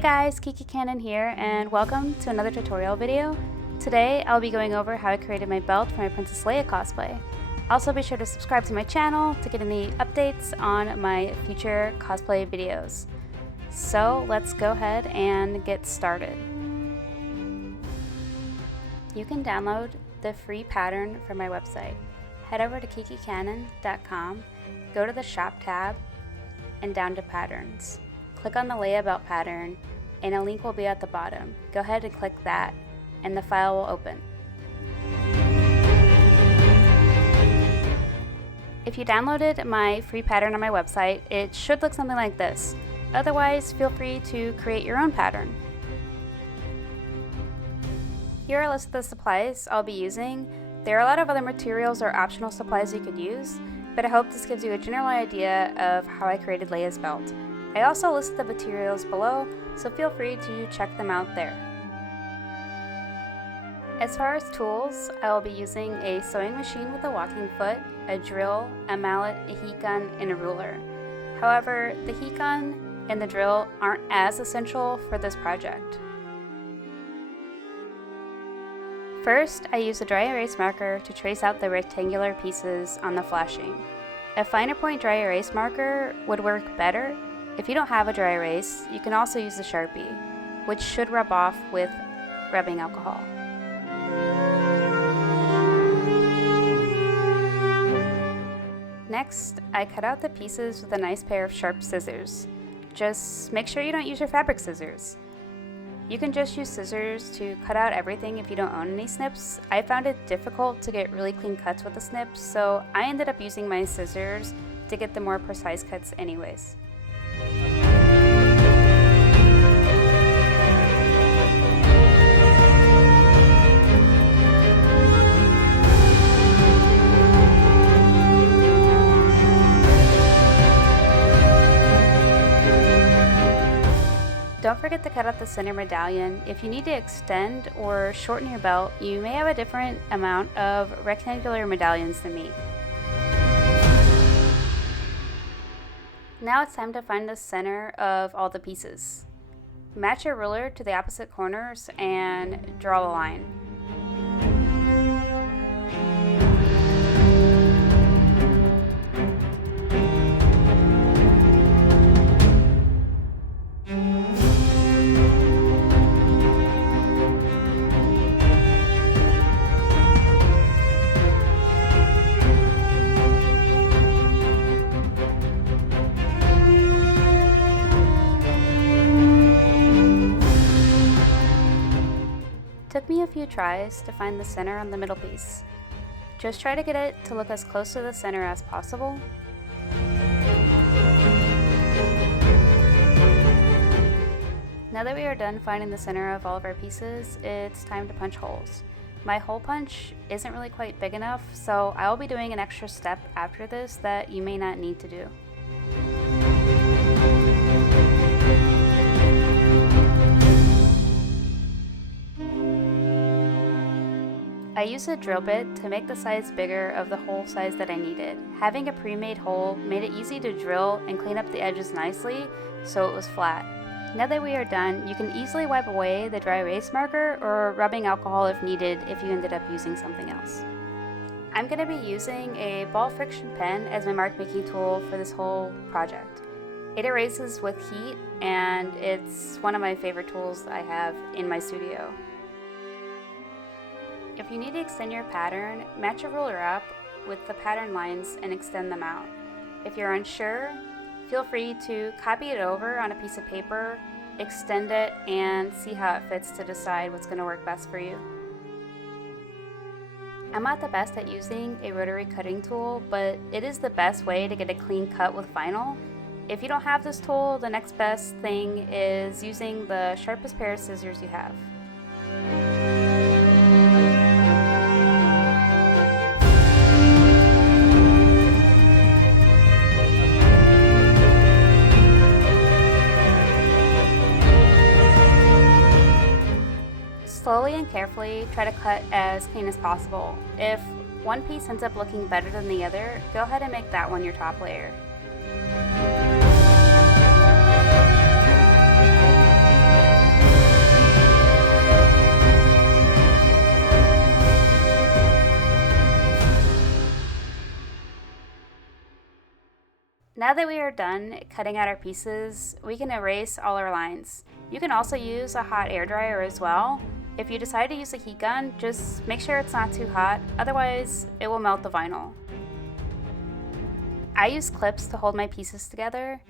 Hi guys, Kiki Kannon here, and welcome to another tutorial video. Today I'll be going over how I created my belt for my Princess Leia cosplay. Also be sure to subscribe to my channel to get any updates on my future cosplay videos. So let's go ahead and get started. You can download the free pattern from my website. Head over to kikikannon.com, go to the shop tab, and down to patterns. Click on the Leia belt pattern, and a link will be at the bottom. Go ahead and click that, and the file will open. If you downloaded my free pattern on my website, it should look something like this. Otherwise, feel free to create your own pattern. Here are a list of the supplies I'll be using. There are a lot of other materials or optional supplies you could use, but I hope this gives you a general idea of how I created Leia's belt. I also listed the materials below, so feel free to check them out there. As far as tools, I will be using a sewing machine with a walking foot, a drill, a mallet, a heat gun, and a ruler. However, the heat gun and the drill aren't as essential for this project. First, I use a dry erase marker to trace out the rectangular pieces on the flashing. A finer point dry erase marker would work better. If you don't have a dry erase, you can also use a Sharpie, which should rub off with rubbing alcohol. Next, I cut out the pieces with a nice pair of sharp scissors. Just make sure you don't use your fabric scissors. You can just use scissors to cut out everything if you don't own any snips. I found it difficult to get really clean cuts with the snips, so I ended up using my scissors to get the more precise cuts anyways. Don't forget to cut out the center medallion. If you need to extend or shorten your belt, you may have a different amount of rectangular medallions than me. Now it's time to find the center of all the pieces. Match your ruler to the opposite corners and draw a line. Took me a few tries to find the center on the middle piece. Just try to get it to look as close to the center as possible. Now that we are done finding the center of all of our pieces, it's time to punch holes. My hole punch isn't really quite big enough, so I will be doing an extra step after this that you may not need to do. I used a drill bit to make the size bigger of the hole size that I needed. Having a pre-made hole made it easy to drill and clean up the edges nicely so it was flat. Now that we are done, you can easily wipe away the dry erase marker or rubbing alcohol if needed if you ended up using something else. I'm going to be using a ball friction pen as my mark making tool for this whole project. It erases with heat, and it's one of my favorite tools I have in my studio. If you need to extend your pattern, match your ruler up with the pattern lines and extend them out. If you're unsure, feel free to copy it over on a piece of paper, extend it, and see how it fits to decide what's going to work best for you. I'm not the best at using a rotary cutting tool, but it is the best way to get a clean cut with vinyl. If you don't have this tool, the next best thing is using the sharpest pair of scissors you have. Slowly and carefully try to cut as clean as possible. If one piece ends up looking better than the other, go ahead and make that one your top layer. Now that we are done cutting out our pieces, we can erase all our lines. You can also use a hot air dryer as well. If you decide to use a heat gun, just make sure it's not too hot, otherwise it will melt the vinyl. I use clips to hold my pieces together.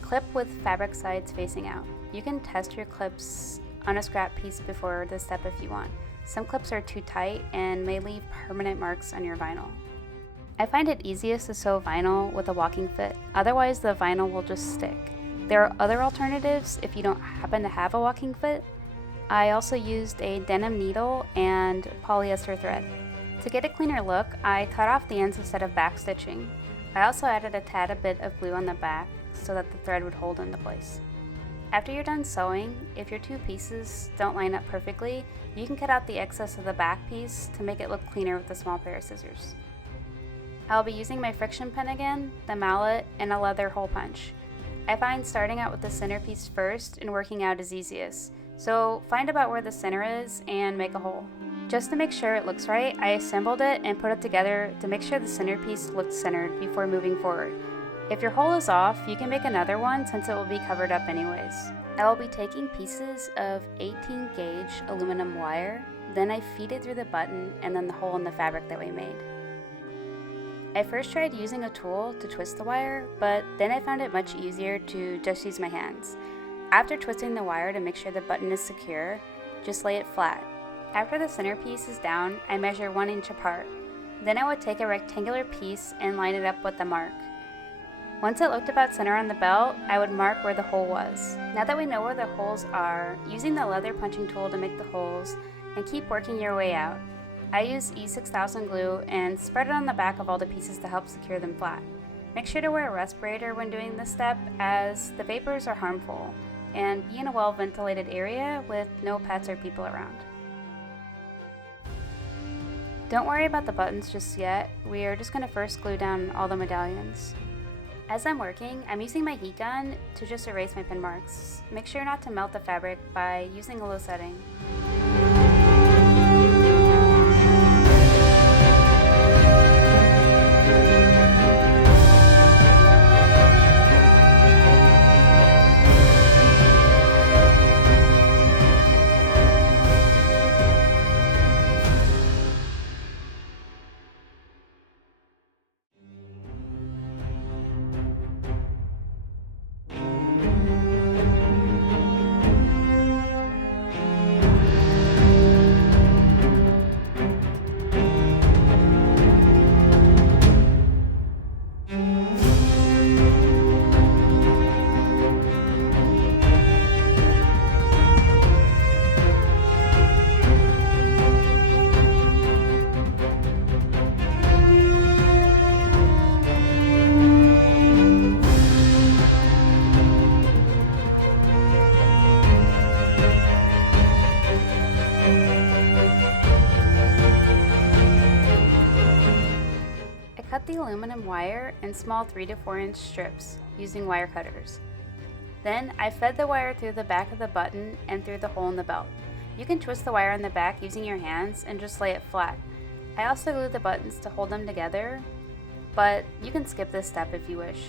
Clip with fabric sides facing out. You can test your clips on a scrap piece before this step if you want. Some clips are too tight and may leave permanent marks on your vinyl. I find it easiest to sew vinyl with a walking foot, otherwise the vinyl will just stick. There are other alternatives if you don't happen to have a walking foot. I also used a denim needle and polyester thread. To get a cleaner look, I cut off the ends instead of back stitching. I also added a tad bit of glue on the back so that the thread would hold into place. After you're done sewing, if your two pieces don't line up perfectly, you can cut out the excess of the back piece to make it look cleaner with a small pair of scissors. I'll be using my friction pen again, the mallet, and a leather hole punch. I find starting out with the center piece first and working out is easiest, so find about where the center is and make a hole. Just to make sure it looks right, I assembled it and put it together to make sure the center piece looked centered before moving forward. If your hole is off, you can make another one since it will be covered up anyways. I will be taking pieces of 18 gauge aluminum wire, then I feed it through the button and then the hole in the fabric that we made. I first tried using a tool to twist the wire, but then I found it much easier to just use my hands. After twisting the wire to make sure the button is secure, just lay it flat. After the center piece is down, I measure 1 inch apart. Then I would take a rectangular piece and line it up with the mark. Once it looked about center on the belt, I would mark where the hole was. Now that we know where the holes are, using the leather punching tool to make the holes and keep working your way out. I use E6000 glue and spread it on the back of all the pieces to help secure them flat. Make sure to wear a respirator when doing this step as the vapors are harmful, and be in a well-ventilated area with no pets or people around. Don't worry about the buttons just yet, we are just going to first glue down all the medallions. As I'm working, I'm using my heat gun to just erase my pin marks. Make sure not to melt the fabric by using a low setting. Cut the aluminum wire in small 3 to 4 inch strips using wire cutters. Then I fed the wire through the back of the button and through the hole in the belt. You can twist the wire in the back using your hands and just lay it flat. I also glued the buttons to hold them together, but you can skip this step if you wish.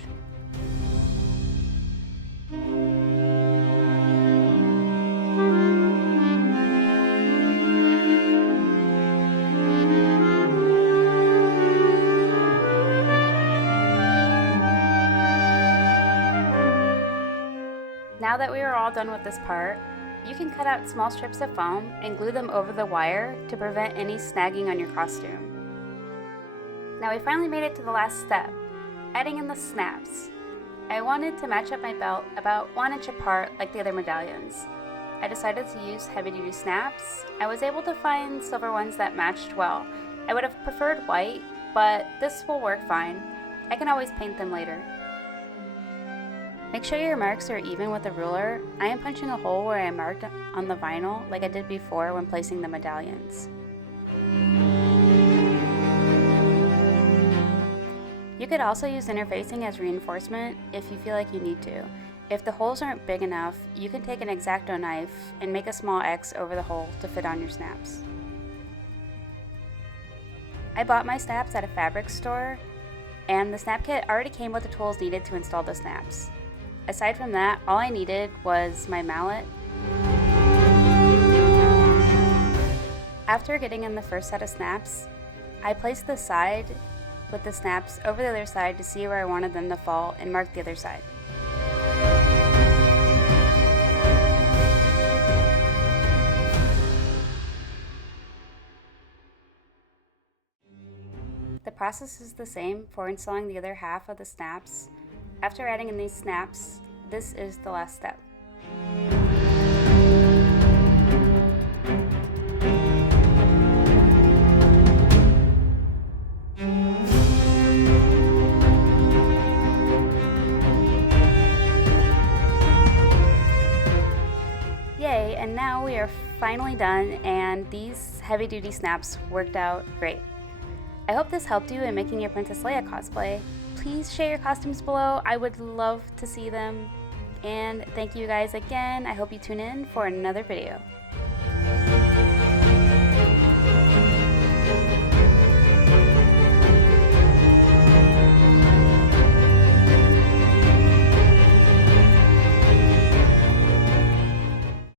Now that we are all done with this part, you can cut out small strips of foam and glue them over the wire to prevent any snagging on your costume. Now we finally made it to the last step, adding in the snaps. I wanted to match up my belt about 1 inch apart like the other medallions. I decided to use heavy-duty snaps. I was able to find silver ones that matched well. I would have preferred white, but this will work fine. I can always paint them later. Make sure your marks are even with a ruler. I am punching a hole where I marked on the vinyl like I did before when placing the medallions. You could also use interfacing as reinforcement if you feel like you need to. If the holes aren't big enough, you can take an X-Acto knife and make a small X over the hole to fit on your snaps. I bought my snaps at a fabric store. and the snap kit already came with the tools needed to install the snaps. Aside from that, all I needed was my mallet. After getting in the first set of snaps, I placed the side with the snaps over the other side to see where I wanted them to fall and marked the other side. The process is the same for installing the other half of the snaps. After adding in these snaps, this is the last step. Yay, and now we are finally done, and these heavy-duty snaps worked out great. I hope this helped you in making your Princess Leia cosplay. Please share your costumes below. I would love to see them. And thank you guys again. I hope you tune in for another video.